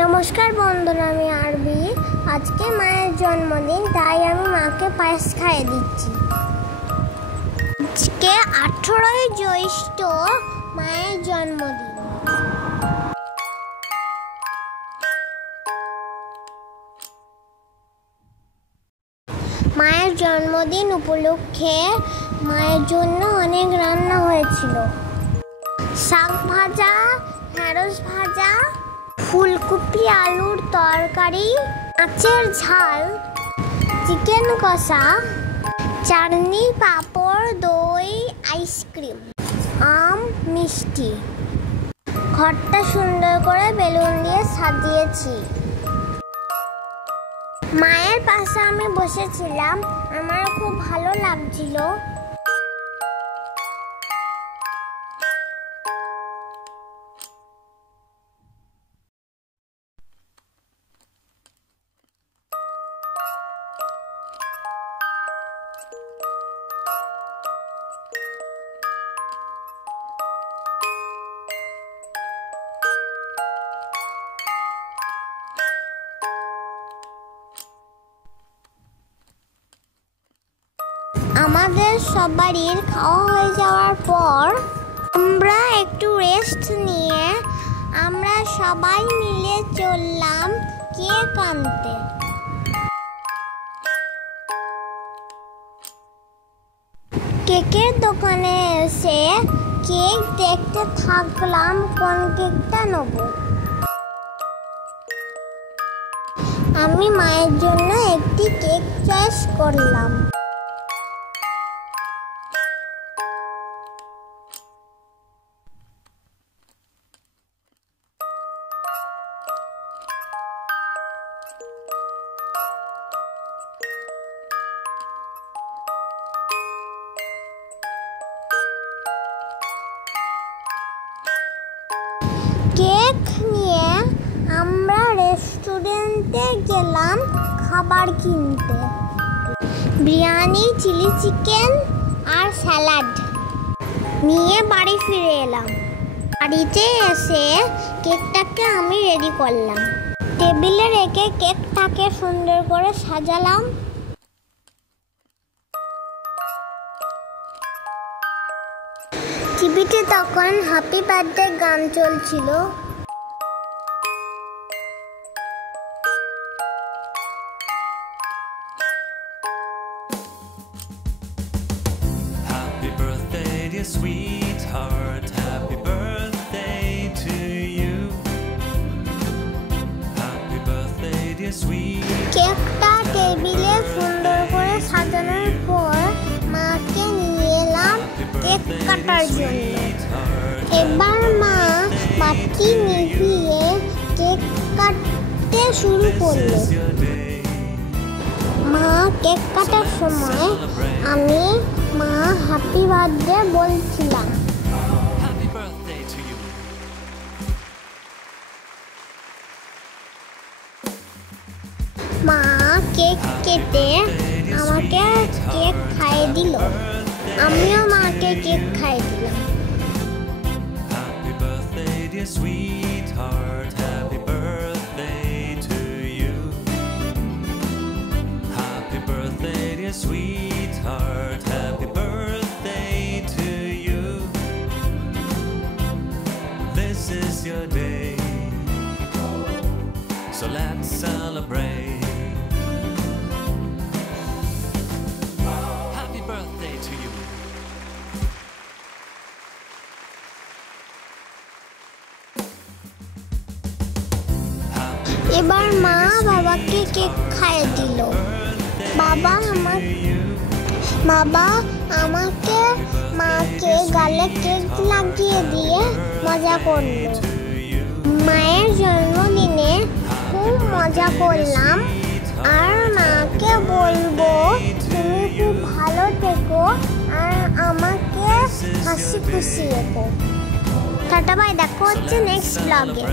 नमस्कार बंधुरा आमी आरबी आज के मायेर जन्मदिन ताई आमी माके पायस खाइए दिচ্ছি। আজকে 18 জ্যৈষ্ঠ मायेर जन्मदिन। मायेर जन्मदिन उपलक्षे मायेर जन्य अनेक रान्ना हयेछिलो। शाक भाजा, ढेঁড়স भाजा, फुलकपि आलुर तरकारी, माछेर झाल, चिकेन कषा, चाटनी, पापड़, दई, आइसक्रीम, आम, मिष्टि। घरटा सुंदर करे बेलुन दिए साजिয়েছি। माয়ের পাশে আমি বসেছিলাম, আমার খুব ভালো লাগছিল। আমাদের সবারই খাওয়া হয়ে যাওয়ার পর আমরা একটু রেস্ট নিয়ে আমরা সবাই মিলে চললাম কেক আনতে। কেকের দোকানে এসে কেক দেখতে থাকলাম কোন কেকটা নেব। আমি মায়ের জন্য একটি কেক চয়েস করলাম। কেক নিয়ে আমরা রেস্টুরেন্টে গেলাম খাবার কিনতে। বিরিয়ানি, চিলি চিকেন আর স্যালাড নিয়ে বাড়ি ফিরে এলাম। বাড়িতে এসে কেকটাকে আমি রেডি করলাম। টেবিলে রেখে কেকটাকে সুন্দর করে সাজালাম। টিভিতে তখন হ্যাপি বার্থডে গান চলছিল। Happy birthday dear sweetheart, happy birthday to you. Happy birthday dear sweetheart. কেকটা টেবিলে সুন্দর করে সাজানোর পর মাকে নিয়ে এলাম কেক কাটার জন্য। এবার মা বাতি নিভিয়ে কেক কাটতে শুরু করলো। মা কেক কাটার সময় আমি মা হ্যাপি বার্থডে বলছিলাম। Happy birthday to you. মা কেক কেটে আমাকে কেক খাইয়ে দিল। আমিও মাকে কেক খাইয়ে দিলাম। Happy birthday dear sweetheart, happy birthday to you. Happy birthday dear sweetheart, happy birthday to you. This is your day, so let's celebrate. Happy birthday to you. এবার মা বাবাকে কেক খাইয়ে দিল। বাবা আমাকে মাকে গালে কেক লাগিয়ে দিয়ে মজা করলো। মায়ের জন্মদিনে খুব মজা করলাম আর মাকে বলবো তুমি খুব ভালো থেকো আর আমাকে হাসি খুশি রেখো। টাটা বাই, দেখা হচ্ছে নেক্সট ব্লগে।